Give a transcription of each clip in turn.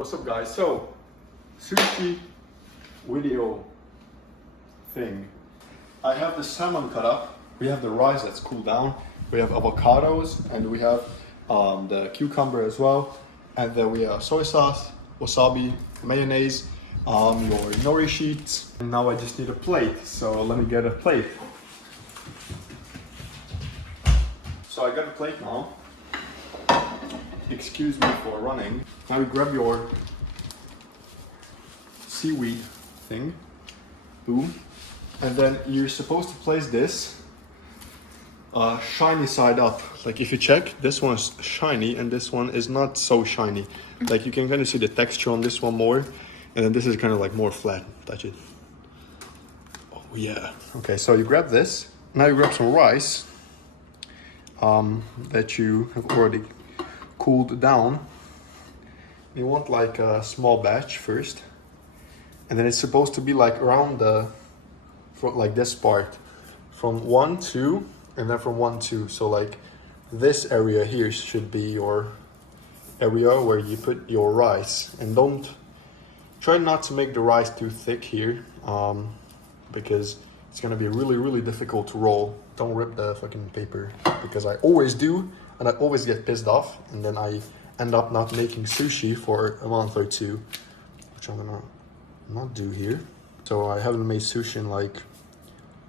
What's up guys? So, sushi video thing. I have the salmon cut up, we have the rice that's cooled down, we have avocados, and we have the cucumber as well, and then we have soy sauce, wasabi, mayonnaise, your nori sheets, and now I just need a plate, so let me get a plate. So I got a plate now. Excuse me for running. Now you grab your seaweed thing, boom, and then you're supposed to place this shiny side up. Like if you check, this one's shiny and this one is not so shiny. Like you can kind of see the texture on this one more, and then this is kind of like more flat. Touch it. Oh yeah. Okay, so you grab this. Now you grab some rice that you have already cooled down. You want like a small batch first, and then it's supposed to be like around the from like this part, from 1 2, and then from 1 2. So like this area here should be your area where you put your rice, and don't try not to make the rice too thick here, because it's gonna be really difficult to roll. Don't rip the fucking paper, because I always do. And I always get pissed off, and then I end up not making sushi for a month or two, which I'm gonna not do here. So I haven't made sushi in like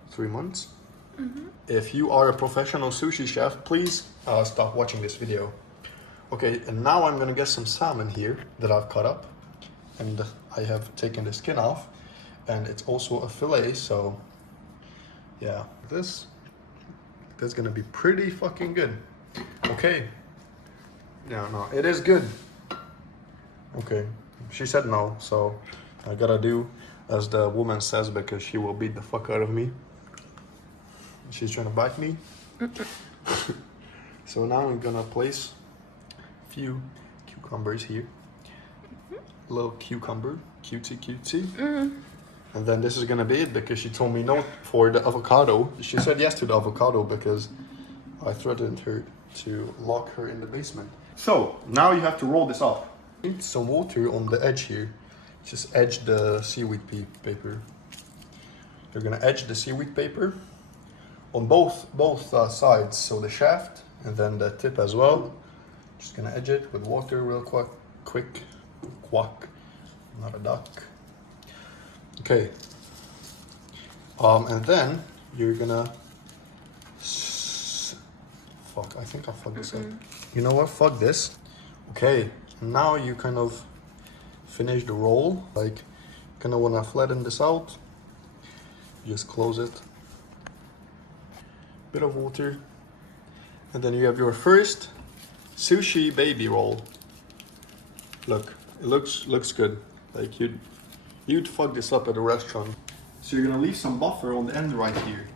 3 months. If you are a professional sushi chef, please stop watching this video. Okay, and now I'm gonna get some salmon here that I've cut up, and I have taken the skin off, and it's also a fillet, so yeah, this is gonna be pretty fucking good. Okay. No, it is good. Okay. She said no, so I gotta do as the woman says, because she will beat the fuck out of me. She's trying to bite me. So now I'm gonna place a few cucumbers here. A little cucumber, cutesy. And then this is gonna be it, because she told me no for the avocado. She said yes to the avocado because I threatened her to lock her in the basement. So now you have to roll this up. Need some water on the edge here. Just edge the seaweed paper. You're gonna edge the seaweed paper on both sides, so the shaft and then the tip as well. Just gonna edge it with water real quick. Quack, not a duck. Okay. And then you're gonna. Fuck, I think I fucked this up. You know what? Fuck this. Okay, now you kind of finish the roll. Like, kind of wanna flatten this out. Just close it. Bit of water. And then you have your first sushi baby roll. Look, it looks good. Like you'd fuck this up at a restaurant. So you're gonna leave some buffer on the end right here.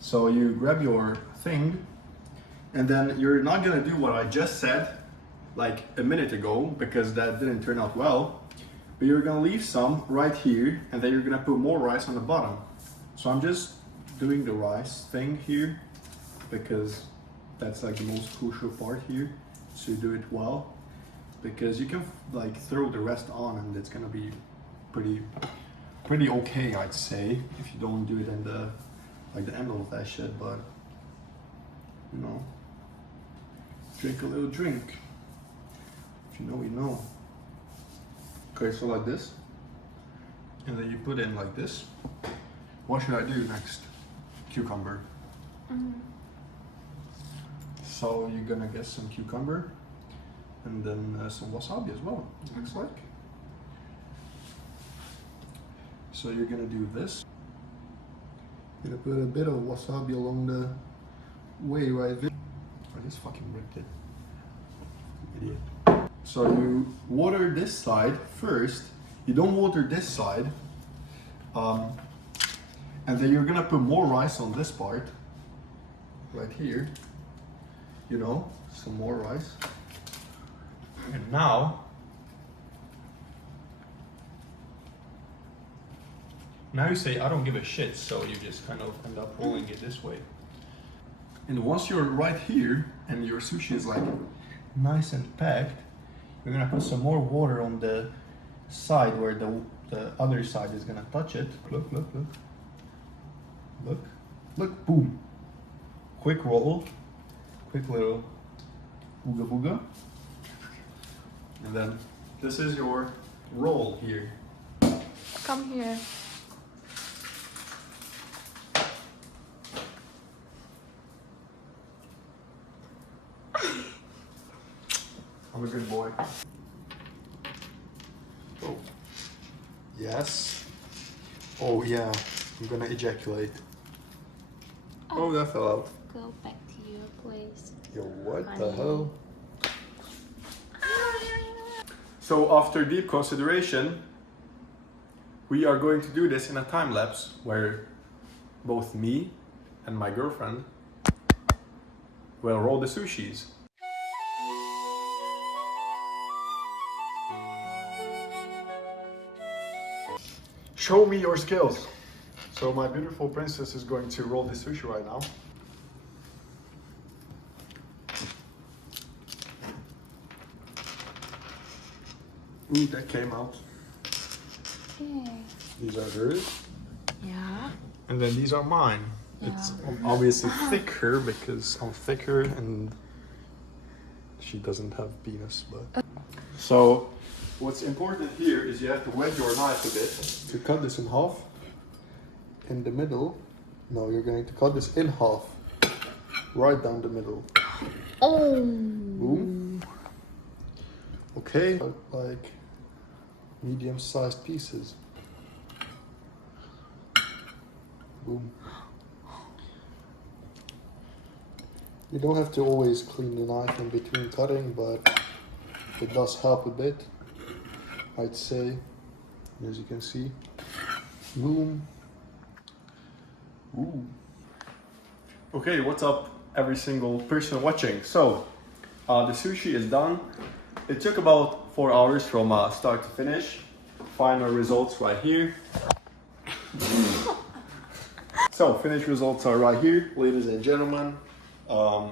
So you grab your thing, and then you're not gonna do what I just said like a minute ago, because that didn't turn out well. But you're gonna leave some right here, and then you're gonna put more rice on the bottom. So I'm just doing the rice thing here, because that's like the most crucial part here. So you do it well, because you can like throw the rest on and it's gonna be pretty okay, I'd say, if you don't do it in the end of that shit. But you know, drink a little drink. If you know, you know. Okay, so like this, and then you put in like this. What should I do next? Cucumber. So you're gonna get some cucumber, and then some wasabi as well, looks like. So you're gonna do this. You're gonna put a bit of wasabi along the way right there. I just fucking ripped it. Idiot. So you water this side first. You don't water this side. And then you're gonna put more rice on this part. Right here. You know, some more rice. And now you say, I don't give a shit, so you just kind of end up rolling it this way. And once you're right here, and your sushi is like nice and packed, We're gonna put some more water on the side where the other side is gonna touch it. Look, look, look. Look, look, boom. Quick roll, quick little booga booga. And then this is your roll here. Come here. I'm a good boy. Oh. Yes. Oh yeah, I'm gonna ejaculate. Oh, that fell out. Go back to your place. Yo, what the Honey. hell? So after deep consideration, we are going to do this in a time lapse where both me and my girlfriend will roll the sushis. Show me your skills. So my beautiful princess is going to roll the sushi right now. Ooh, that came out. Yeah. These are hers. Yeah. And then these are mine. Yeah. It's obviously thicker because I'm thicker and she doesn't have penis, but. So what's important here is you have to wet your knife a bit to cut this in half. In the middle. No, you're going to cut this in half. Right down the middle. Oh. Boom. Okay, like medium-sized pieces. Boom. You don't have to always clean the knife in between cutting, but it does help a bit, I'd say. As you can see. Boom. Ooh. Okay, what's up every single person watching? So, the sushi is done. It took about 4 hours from start to finish. Final results right here. So, finished results are right here, ladies and gentlemen.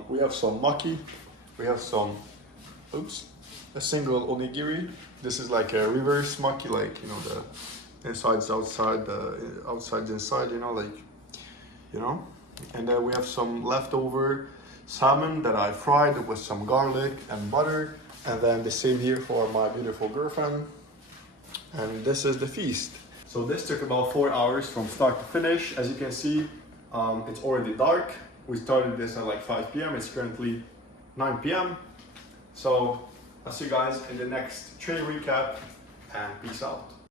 We have some maki. We have some, a single onigiri. This is like a reverse maki, like, you know, the inside's outside, the outside's inside, you know, like, you know. And then we have some leftover salmon that I fried with some garlic and butter. And then the same here for my beautiful girlfriend. And this is the feast. So this took about 4 hours from start to finish. As you can see, it's already dark. We started this at like 5 p.m. It's currently 9 p.m. So I'll see you guys in the next tray recap and peace out.